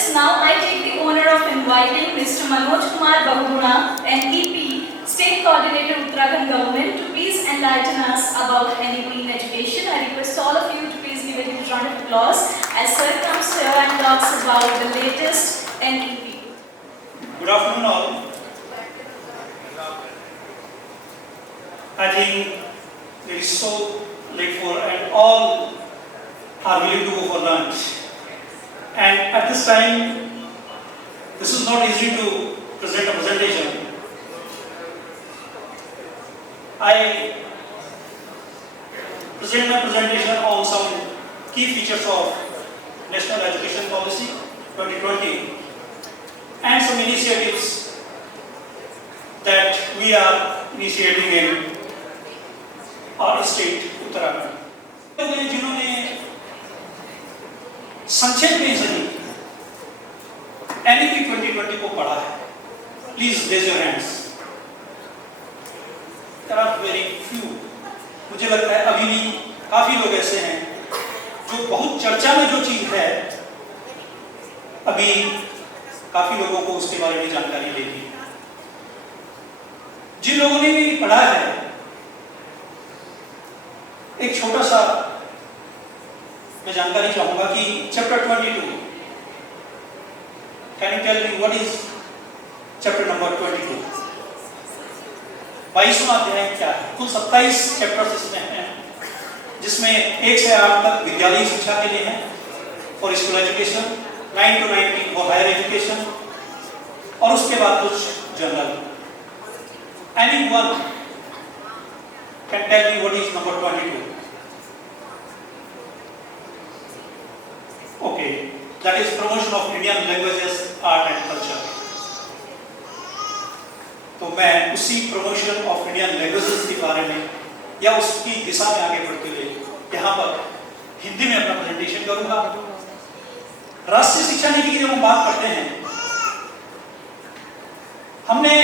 this, now I take the honor of inviting Mr. Manoj Kumar Bahuguna, an EP, State Coordinator Uttarakhand Government, to please enlighten us about NEP in education. I request all of you to please give a huge round of applause as Sir comes here and talks about the latest NEP. Good afternoon all. I think it is so late for and all are willing to go for lunch. And at this time, this is not easy to present a presentation. I present my presentation on some key features of National Education Policy 2020 and some initiatives that we are initiating in our state, Uttarakhand. जिन्होंने संक्षेप में सही NEP 2020 को पढ़ा है, please raise your hands. There are very few. मुझे लगता है अभी भी काफी लोग ऐसे हैं जो बहुत चर्चा में जो चीज है अभी काफी लोगों को उसके बारे में जानकारी लेगी. जिन लोगों ने भी पढ़ा है, एक छोटा सा मैं जानकारी चाहूंगा कि chapter 22, can you tell me what is chapter number 22? 22वां अध्याय क्या है? कुल 27 चैप्टर्स इसमें हैं, जिसमें 1 से 8 तक विद्यालयी शिक्षा के लिए है for school education, 9 to 19 for higher education, और उसके बाद कुछ general. Anyone can tell me what is number 22? Okay, that is promotion of Indian languages, art and culture. तो मैं उसी promotion of Indian languages के बारे में या उसकी दिशा में आगे बढ़ते हुए यहाँ पर हिंदी में अपना प्रेजेंटेशन करूँगा. राष्ट्रीय शिक्षा नीति की जब हम बात करते हैं, हमने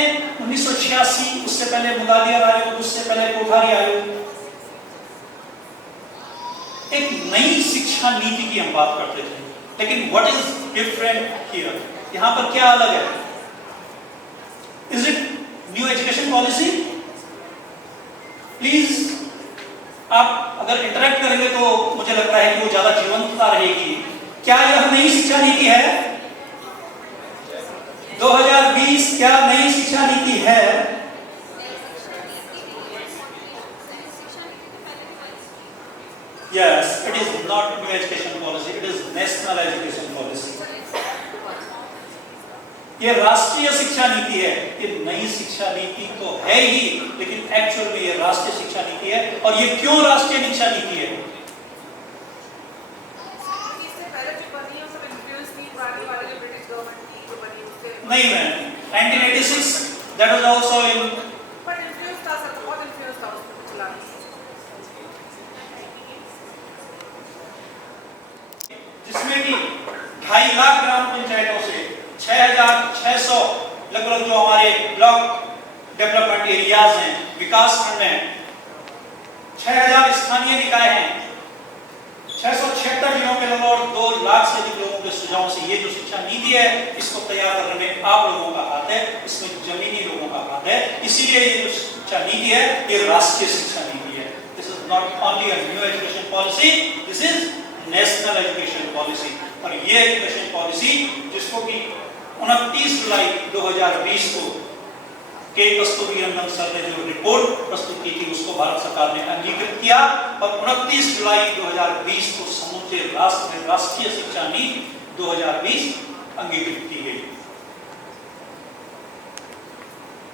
1986, उससे पहले मुगालियर आयोग, उससे पहले कोठारी आयोग, एक नई शिक्षा नीति की हम बात करते थे. लेकिन व्हाट इज डिफरेंट हियर? यहां पर क्या अलग है? Is it new education policy? Please आप अगर इंटरेक्ट करेंगे तो मुझे लगता है कि वो ज्यादा जीवंतता रहेगी. क्या यह नई शिक्षा नीति है? 2020 क्या नई शिक्षा नीति है? Yes, it is not new education policy, it is national education policy. ये राष्ट्रीय शिक्षा नीति है. ये नई शिक्षा नीति तो है ही, लेकिन एक्चुअल में ये राष्ट्रीय शिक्षा नीति है. और ये क्यों राष्ट्रीय शिक्षा नीति है? नहीं ma'am, 1986 that was also in. But influence था सर, बहुत influence था उसको चलाने. जिसमें कि 2.5 लाख ग्राम पंचायतों से 6,600 लगभग जो हमारे ब्लॉक डेवलपमेंट एरियाज हैं, विकास खंड हैं, 6,000 स्थानीय निकाय हैं, 676 जिलों के लगभग 2 लाख से अधिक लोगों के सुझावों से ये जो शिक्षा नीति है, इसको तैयार करने में आप लोगों का हाथ है, इसमें जमीनी लोगों का हाथ है. इसीलिए ये जो शिक्षा नीति है, ये राष्ट्रीय शिक्षा नीति है. This is not only a new education policy, this is national education policy. और ये एजुकेशन पॉलिसी जिसको कि 29 जुलाई 2020 को के कस्तूरीरंगन सर ने जो रिपोर्ट प्रस्तुत की थी, उसको भारत सरकार ने अंगीकृत किया और 29 जुलाई 2020 को समूचे राष्ट्र में राष्ट्रीय शिक्षा नीति 2020 अंगीकृत की गई.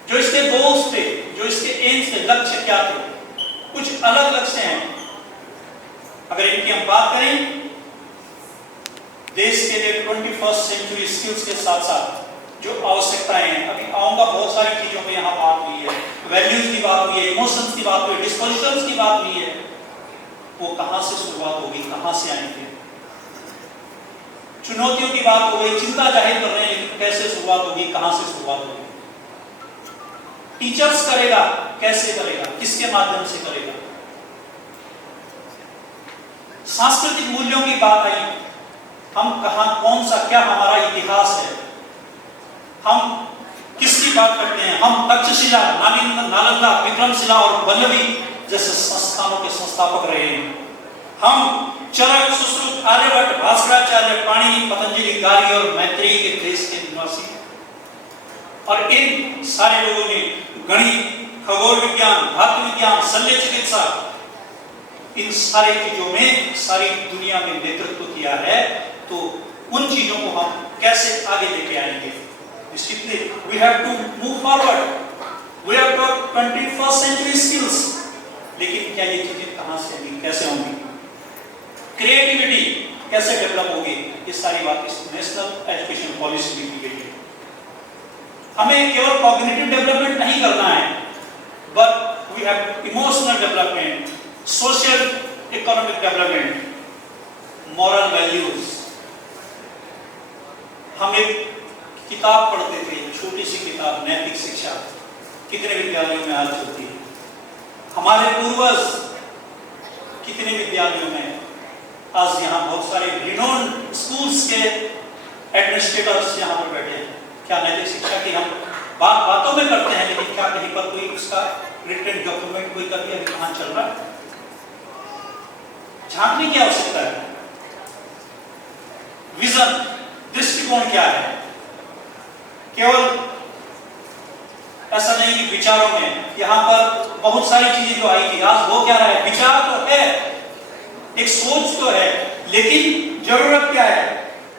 जो इसके गोल्स थे, जो इसके एम्स थे, लक्ष्य क्या थे? कुछ अलग लक्ष्य हैं. अगर इनकी हम बात करें, देश के लिए 21st सेंचुरी स्किल्स के साथ साथ जो आवश्यकताएं हैं, अभी आऊंगा, बहुत सारी चीजों पे यहाँ बात हुई है, वैल्यूज की बात हुई है, इमोशंस की बात हुई है, डिस्पोजिशंस की बात हुई है, वो कहां से शुरुआत होगी, कहां से आएंगे? चुनौतियों की बात हो गई, चिंता जाहिर कर रहे हैं, लेकिन कैसे शुरुआत होगी, कहां से शुरुआत होगी? टीचर्स करेगा, कैसे करेगा, किसके माध्यम से करेगा? सांस्कृतिक मूल्यों की बात आई, हम कहाँ, कौन सा, क्या हमारा इतिहास है, हम किसकी बात करते हैं। हम तक्षशिला, नालंदा, विक्रमशिला और वल्लभी जैसे संस्थानों के संस्थापक रहे हैं। हम चरक, सुश्रुत, आर्यभट्ट, भास्कराचार्य, पाणिनि, पतंजलि, गार्गी और मैत्रेयी के देश के निवासी। और इन सारे लोगों ने गणित, खगोल विज्ञान, धातु विज्ञान, शल्य चिकित्सा, इन सारी चीजों में सारी दुनिया में नेतृत्व किया है। तो उन चीजों को हम कैसे आगे लेके आएंगे? We have to move forward. We have got 21st century skills. लेकिन क्या ये चीजें कहाँ से होंगी, कैसे होंगी? क्रिएटिविटी कैसे डेवलप होगी? ये सारी बात इस नेशनल एजुकेशन पॉलिसी में की गई है। हमें केवल कॉग्निटिव डेवलपमेंट नहीं करना है, but we have emotional development, social economic development, moral values. हम एक किताब पढ़ते थे, छोटी सी किताब, नैतिक शिक्षा, कितने विद्यालयों में आज चलती है। हमारे पूर्वज कितने विद्यालयों में, आज यहाँ बहुत सारे रिनोन्ड स्कूल्स के एडमिनिस्ट्रेटर्स यहाँ पर बैठे हैं। क्या नैतिक शिक्षा की हम बातों में करते हैं, लेकिन क्या कहीं पर कोई उसका रिटन डॉक्यूमेंट कोई करके अभी कहाँ चल रहा है? झांकने की आवश्यकता है। विजन, दृष्टिकोण क्या है? केवल ऐसा नहीं कि विचारों में, यहाँ पर बहुत सारी चीजें जो आई थी, आज वो क्या रहा है? विचार तो है, एक सोच तो है, लेकिन जरूरत क्या है?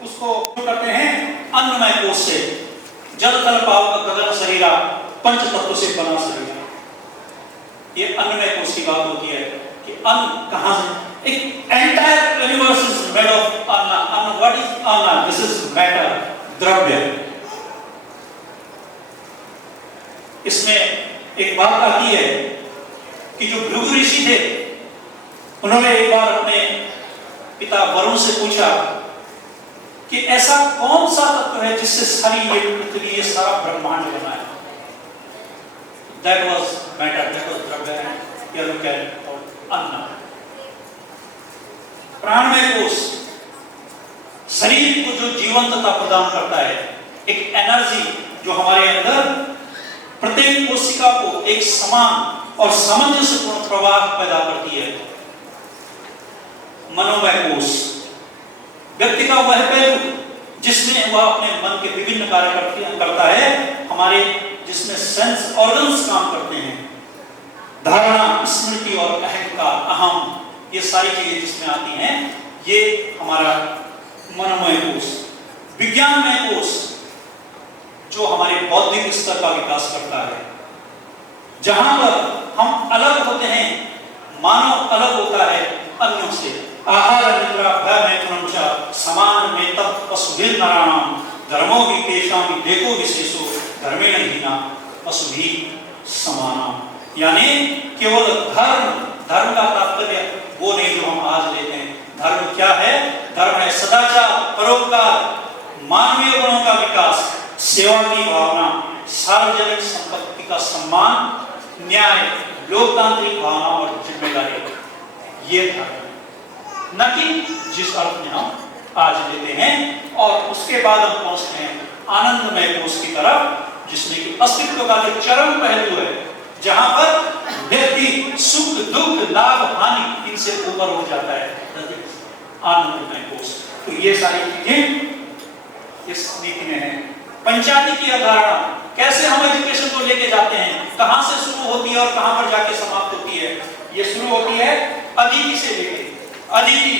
उसको करते हैं अन्नमय कोश से। जल थल पावक गगन शरीरा, पंच तत्व से बना शरीर। ये अन्नमय कोश की बात होती है कि अन्न कहां से? एक entire universe is made of अन्ना। अन्न, व्हाट इज अन्ना? दिस इज मैटर, द्रव्य। इसमें एक बात आती है कि जो भृगु ऋषि थे, उन्होंने एक बार अपने पिता वरुण से पूछा कि ऐसा कौन सा तत्व है जिससे सारी ये पृथ्वी, ये सारा ब्रह्मांड बना है? That was matter, that was द्रव्य। ये लोग क्या है? अन्न, प्राणमय कोश, शरीर को जो जीवंतता प्रदान करता है, एक एनर्जी जो हमारे अंदर प्रत्येक कोशिका को एक समान और सामंजस्यपूर्ण प्रवाह पैदा करती है। मनोमय कोश, व्यक्ति का वह पहलू जिसमें वह अपने मन के विभिन्न कार्य करता है, हमारे जिसमें सेंस ऑर्गन्स काम करते हैं। धारणा, स्मृति और अहंकार, अहम, ये सारी चीजें जिसमें आती हैं, ये हमारा मनोमय कोश। विज्ञानमय कोश जो हमारे बौद्धिक स्तर का विकास करता है, जहां पर हम अलग होते हैं, मानव अलग होता है अन्यों से। आहार निद्रा भय मैथुनम च समान में तत् पशुभिर नराणाम धर्मो विपेशामि देखो विशेषो धर्मेण हीना पशुभि समाना। यानी केवल धर्म का तात्पर्य वो नहीं जो हम आज लेते हैं। धर्म क्या है? धर्म है सदाचार, परोपकार, मानवीय गुणों का विकास, सेवा की भावना, सार्वजनिक संपत्ति का सम्मान, न्याय, लोकतांत्रिक भावना और जिम्मेदारी। ये धर्म, न कि जिस अर्थ में हम आज लेते हैं। और उसके बाद हम पहुंचते हैं आनंदमय कोश की तरफ, जिसमें कि अस्तित्व का जो चरम पहलू है, जहां पर व्यक्ति सुख दुख लाभ हानि इनसे ऊपर हो जाता है, आनंदमय कोश। तो ये सारी चीजें इस नीति में है। पंचायती की अवधारणा, कैसे हम एजुकेशन को लेके जाते हैं, कहां से शुरू होती है और कहां पर जाके समाप्त होती है? ये शुरू होती है अदिति से लेके, अदिति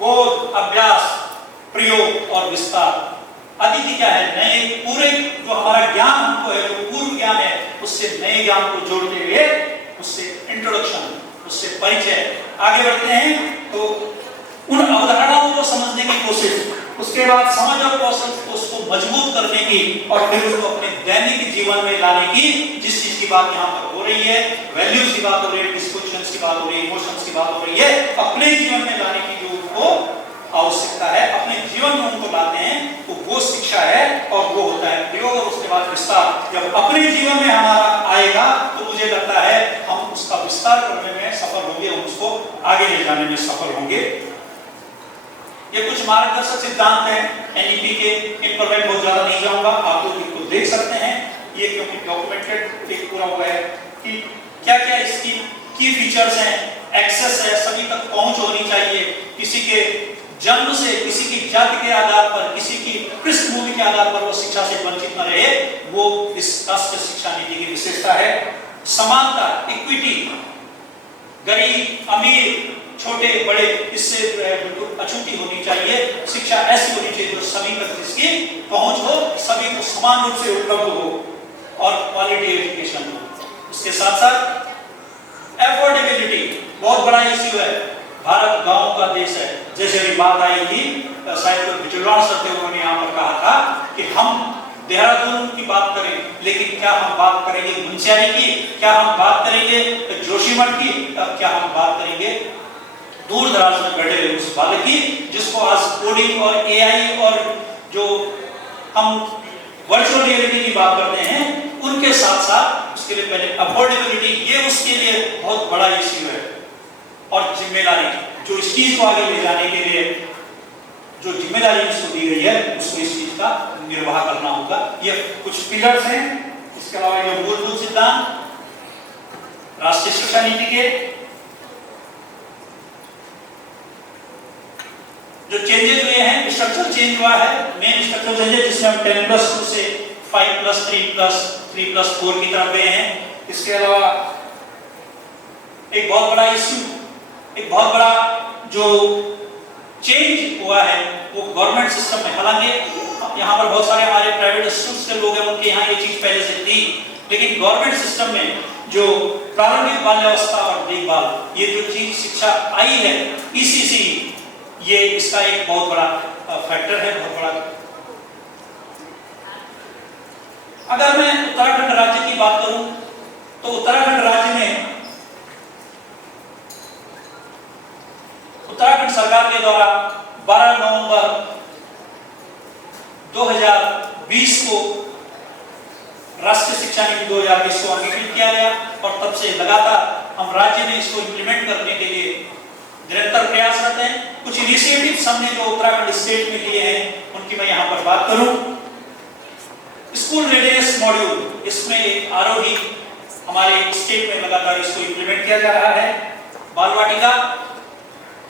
बोध, अभ्यास, प्रयोग और विस्तार। अदिति क्या है? नए पूरे जो हमारा ज्ञान हमको है, जो पूर्व ज्ञान है, उससे नए ज्ञान को जोड़ते हुए उससे इंट्रोडक्शन, उससे परिचय। आगे बढ़ते हैं तो उन अवधारणाओं को समझने की कोशिश, उसके बाद समझ और कौशल उसको मजबूत करने की, और फिर उसको अपने दैनिक जीवन में लाने की। जिस चीज की बात यहाँ पर हो रही है, वैल्यूज की बात हो रही है, डिस्पोजिशंस की बात हो रही है, इमोशंस की बात हो रही है, अपने जीवन में लाने की जो उनको आवश्यकता है, अपने जीवन में उनको लाते हैं, तो वो शिक्षा है। और वो होता है प्रयोग और उसके बाद विस्तार। जब अपने जीवन में हमारा आएगा तो मुझे लगता है हम उसका विस्तार करने में सफल होंगे, हम उसको आगे ले जाने में सफल होंगे। ये कुछ मार्गदर्शक सिद्धांत हैं एनईपी के, इन पर मैं बहुत ज्यादा नहीं जाऊंगा, आप लोग इनको देख सकते हैं। ये क्योंकि डॉक्यूमेंटेड एक पूरा हुआ है कि क्या क्या इसकी की फीचर्स हैं, एक्सेस है, सभी तक पहुंच होनी चाहिए, किसी के जन्म से, किसी की जाति के आधार पर, किसी की पृष्ठभूमि के आधार पर वो शिक्षा से वंचित न रहे, वो इस राष्ट्रीय शिक्षा नीति की विशेषता है। समानता, इक्विटी, गरीब अमीर छोटे बड़े इससे बिल्कुल अछूती होनी चाहिए। शिक्षा ऐसी होनी चाहिए जो सभी तक जिसकी पहुंच हो, सभी को समान रूप से उपलब्ध हो और क्वालिटी एजुकेशन हो। इसके साथ साथ एफोर्डेबिलिटी बहुत बड़ा इश्यू है। भारत गांव का देश है, जैसे अभी बात आई थी शायद बिचुलवाड़ सर थे, उन्होंने यहाँ पर कहा था कि हम देहरादून की बात करें, लेकिन क्या हम बात करेंगे मुंशियारी की, क्या हम बात करेंगे जोशीमठ की, क्या हम बात करेंगे दूर दराज में बैठे हुए उस बालक की जिसको आज कोडिंग और एआई और जो हम वर्चुअल रियलिटी की बात करते हैं उनके साथ साथ उसके लिए पहले अफोर्डेबिलिटी, ये उसके लिए बहुत बड़ा इश्यू है। और जिम्मेदारी, जो इस चीज को आगे ले जाने के लिए जो जिम्मेदारी उसको दी गई है, उसको इस चीज का निर्वाह करना होगा। ये कुछ पिलर्स हैं। इसके अलावा ये मूलभूत सिद्धांत राष्ट्रीय शिक्षा नीति के जो चेंजेस हुए हैं, स्ट्रक्चर चेंज हुआ है, मेन स्ट्रक्चर चेंज है जिसमें हम 10+2 से 5+3+3+4 की तरफ गए हैं। इसके अलावा एक बहुत बड़ा इश्यू, एक बहुत बड़ा जो चेंज हुआ है वो गवर्नमेंट सिस्टम में, हालांकि यहाँ पर बहुत सारे हमारे प्राइवेट इंस्टीट्यूट्स के लोग हैं, उनके यहाँ ये चीज पहले से थी, लेकिन गवर्नमेंट सिस्टम में जो प्रारंभिक बाल्यावस्था और देखभाल, ये जो चीज शिक्षा आई है ईसीसी, ये इसका एक बहुत बड़ा फैक्टर है, बहुत बड़ा। अगर मैं उत्तराखंड राज्य की बात करूं तो उत्तराखंड राज्य में उत्तराखंड सरकार के द्वारा 12 नवंबर 2020 को राष्ट्रीय शिक्षा नीति 2020 को अंगीकृत किया गया और तब से लगातार हम राज्य में इसको इंप्लीमेंट करने के लिए निरंतर प्रयासरत हैं। कुछ इनिशिएटिव्स हमने जो उत्तराखंड स्टेट में लिए हैं उनकी मैं यहाँ पर बात करूं। स्कूल रेडीनेस मॉड्यूल, इसमें एक आरोही हमारे स्टेट में लगातार इसको इंप्लीमेंट किया जा रहा है। बाल वाटिका,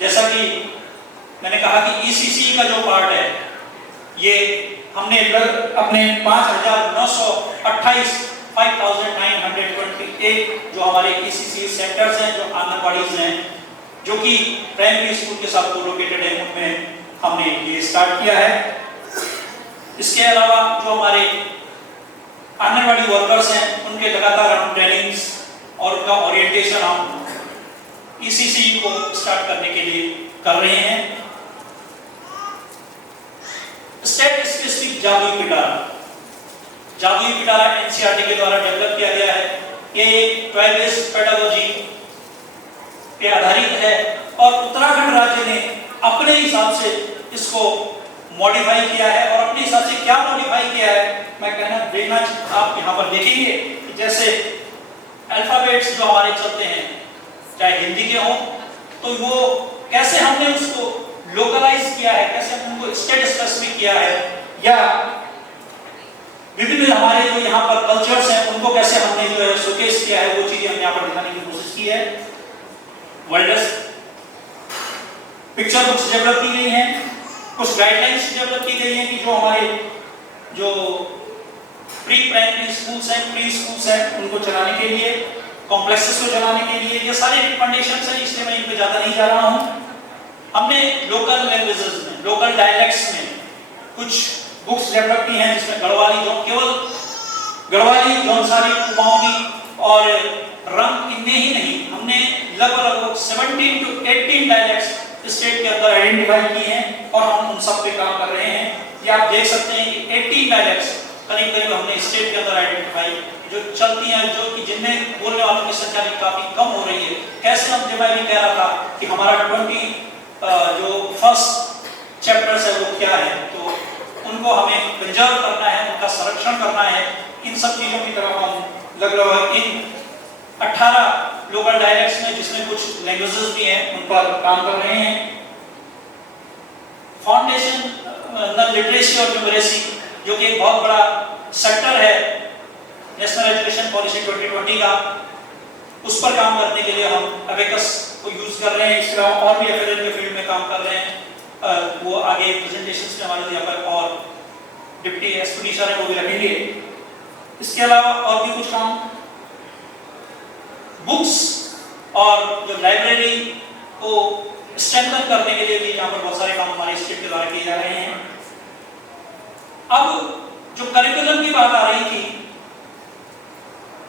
जैसा कि मैंने कहा कि ईसीसी का जो पार्ट है, ये हमने अपने 5,928 जो हमारे ईसीसी सेंटर्स हैं, जो आंगनबाड़ीज हैं, जो कि प्राइमरी स्कूल के साथ कोलोकेटेड है, उनमें हमने ये स्टार्ट किया है। इसके अलावा जो हमारे आंगनबाड़ी वर्कर्स हैं, उनके लगातार हम ट्रेनिंग्स और उनका ओरिएंटेशन हम ईसीसी को स्टार्ट करने के लिए कर रहे हैं। स्टेट स्पेसिफिक जादुई पिटारा एनसीईआरटी के द्वारा डेवलप किया गया है। ये 12 बेस्ड पेडागोजी पे आधारित है और उत्तराखंड राज्य ने अपने हिसाब से इसको मॉडिफाई किया है। और अपने हिसाब से क्या मॉडिफाई किया है, मैं कहना देखना, आप यहाँ पर देखेंगे कि जैसे अल्फाबेट्स जो हमारे चलते हैं, चाहे हिंदी के हों, तो वो कैसे हमने उसको लोकलाइज किया है, कैसे हमने उनको स्टेट स्पेसिफिक किया है, या विभिन्न हमारे जो यहाँ पर कल्चर्स हैं उनको कैसे हमने जो है शोकेस किया है, वो चीजें हमने यहाँ पर दिखाने की कोशिश की है। वर्ल्ड्स पिक्चर बुक्स डेवलप की गई हैं, कुछ गाइडलाइंस डेवलप की गई हैं कि जो हमारे जो प्री प्राइमरी स्कूल्स हैं, प्री स्कूल्स हैं, उनको चलाने के लिए, कॉम्प्लेक्सेस को चलाने के लिए, ये सारे रिकमेंडेशंस हैं, इसलिए मैं इन पे ज्यादा नहीं जा रहा हूँ। हमने लोकल लैंग्वेजेस में, लोकल डायलेक्ट्स में कुछ बुक्स डेवलप की हैं, जिसमें गढ़वाली, जो केवल गढ़वाली, जौनसारी, कुमाऊनी और रंग, इनमें ही नहीं, हमने लगभग 17 to 18 डायलेक्ट्स स्टेट के अंदर आइडेंटिफाई किए हैं और हम उन सब पे काम कर रहे हैं। ये आप देख सकते हैं कि 18 डायलेक्ट्स करीब करीब हमने स्टेट के अंदर आइडेंटिफाई जो चलती हैं, जो कि जिनमें बोलने वालों की संख्या भी काफी कम हो रही है। कैसे, हम जब मैं भी कह रहा था कि हमारा 20 जो फर्स्ट चैप्टर्स है वो क्या है, तो उनको हमें प्रिजर्व करना है, उनका संरक्षण करना है। इन सब चीजों की तरफ हम लगभग इन 18 लोकल डायलेक्ट्स में, जिसमें कुछ लैंग्वेजेस भी हैं, उन पर काम कर रहे हैं। फाउंडेशन लिटरेसी और न्यूमरेसी, जो कि एक बहुत बड़ा सेक्टर है नेशनल एजुकेशन पॉलिसी 2020 का, उस पर काम करने के लिए हम अबेकस को यूज कर रहे हैं। इसके अलावा और भी एफएलएल के फील्ड में काम कर रहे हैं, वो आगे प्रेजेंटेशंस में हमारे यहाँ पर और डिप्टी एसपी सर है वो भी रखेंगे। इसके अलावा और भी कुछ काम बुक्स और जो लाइब्रेरी को स्ट्रेंथन करने के लिए भी यहाँ पर बहुत सारे काम हमारे स्टेट के द्वारा किए जा रहे हैं। अब जो करिकुलम की बात आ रही थी,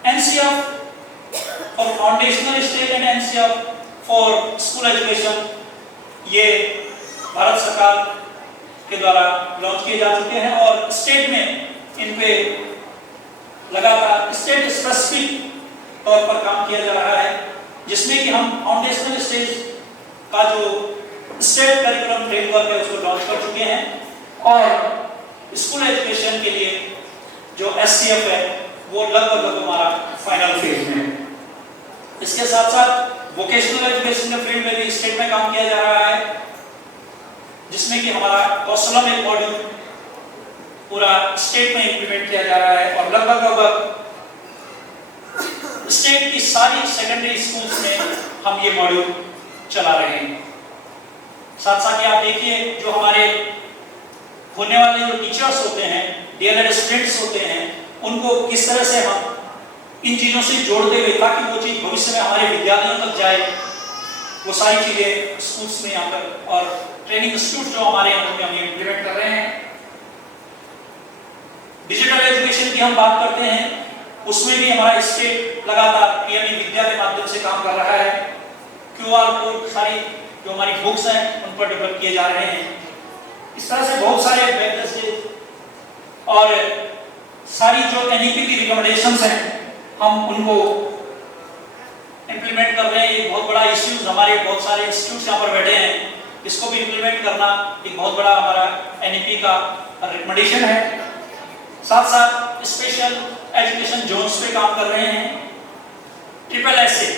NCF for foundational stage and NCF for school education, ये भारत सरकार के द्वारा लॉन्च किए जा चुके हैं और स्टेट में इन पे लगातार स्टेट स्पेसिफिक तौर पर काम किया जा रहा है, जिसमें कि हम फाउंडेशनल स्टेज का जो स्टेट करिकुलम फ्रेमवर्क है उसको लॉन्च कर चुके हैं और स्कूल एजुकेशन के लिए जो एससीएफ है वो लगभग हमारा फाइनल फेज में है। इसके साथ साथ वोकेशनल एजुकेशन के फील्ड में भी स्टेट में काम किया जा रहा है, जिसमें कि हमारा कौशलम एक मॉड्यूल पूरा स्टेट में इंप्लीमेंट किया जा रहा है और लगभग स्टेट की सारी सेकेंडरी स्कूल्स में हम ये मॉड्यूल चला रहे हैं। साथ साथ आप देखिए जो हमारे होने वाले जो टीचर्स होते हैं, डीएलएड स्टूडेंट्स होते हैं, उनको किस तरह से हम इन चीजों से जोड़ते हुए ताकि वो चीज भविष्य में हमारे विद्यालयों तक जाए, वो सारी चीजें स्कूल्स में यहाँ पर और ट्रेनिंग इंस्टीट्यूट जो हमारे यहाँ पे हम इंप्लीमेंट कर रहे हैं। डिजिटल एजुकेशन की हम बात करते हैं, उसमें भी हमारा स्टेट लगातार पीएमई विद्या के माध्यम से काम कर रहा है। क्यूआर कोड सारी जो हमारी बुक्स हैं उन पर डेवलप किए जा रहे हैं। इस तरह से बहुत सारे वेबसाइट और सारी जो एनईपी की रिकमेंडेशंस हैं हम उनको इंप्लीमेंट कर रहे हैं। एक बहुत बड़ा इश्यूज हमारे बहुत सारे इंस्टीट्यूट्स यहाँ पर बैठे हैं, इसको भी इंप्लीमेंट करना एक बहुत बड़ा हमारा एनईपी का रिकमेंडेशन है। साथ साथ स्पेशल एजुकेशन जोन्स पे काम कर रहे हैं। Triple SA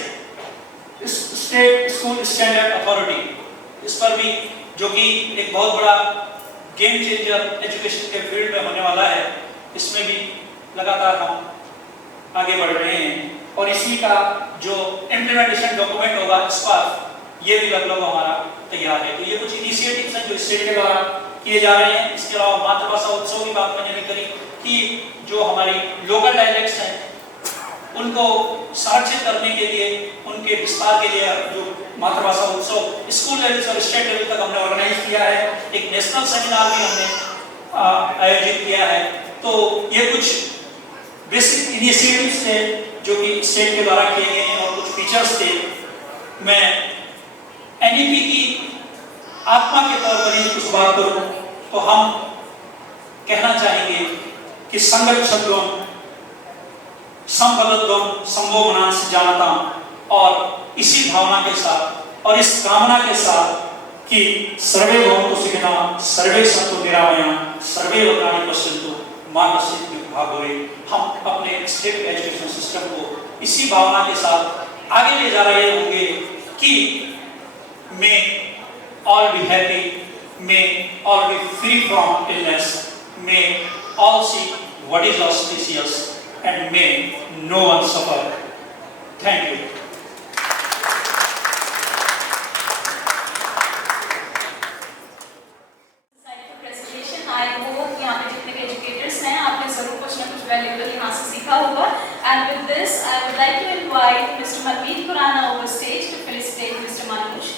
state school standard authority, इस पर भी जो कि एक बहुत बड़ा गेम चेंजर एजुकेशन के फील्ड में होने वाला है, इसमें भी लगातार हम आगे बढ़ रहे हैं और इसी का जो इम्प्लीमेंटेशन डॉक्यूमेंट होगा इस पर ये भी लगभग हमारा तैयार है। तो ये कुछ इनिशिएटिव्स हैं जो स्टेट के द्वारा किए जा रहे हैं। इसके अलावा मातृभाषा उत्सव की बात मैंने करी कि जो हमारी लोकल डायलेक्ट्स हैं उनको संरक्षित करने के लिए, उनके विस्तार के लिए जो मातृभाषा उत्सव स्कूल लेवल से और स्टेट लेवल तक हमने ऑर्गेनाइज किया है। एक नेशनल सेमिनार भी हमने आयोजित किया है। तो ये कुछ बेसिक इनिशिएटिव्स थे जो कि स्टेट के द्वारा किए गए हैं और कुछ फीचर्स थे। मैं एनईपी की आत्मा के तौर पर यदि कुछ बात करूं तो हम कहना चाहेंगे कि संगठन संबद्धम संभोगना से जानता, और इसी भावना के साथ और इस कामना के साथ कि सर्वे भवन्तु सुखिनः सर्वे सन्तु निरामया सर्वे भद्राणि पश्यन्तु मा कश्चित् दुःखभाग् भवेत्, हम अपने स्टेट एजुकेशन सिस्टम को इसी भावना के साथ आगे ले जा रहे होंगे कि मे all be happy, may all be free from illness, may all see what is auspicious, and may no one suffer. Thank you. Presentation. I hope यहाँ पे जितने भी educators हैं आपने जरूर कुछ ना कुछ valuable यहाँ से सीखा होगा. And with this, I would like to invite Mr. Manmeet Khurana over stage to felicitate Mr. Manoj.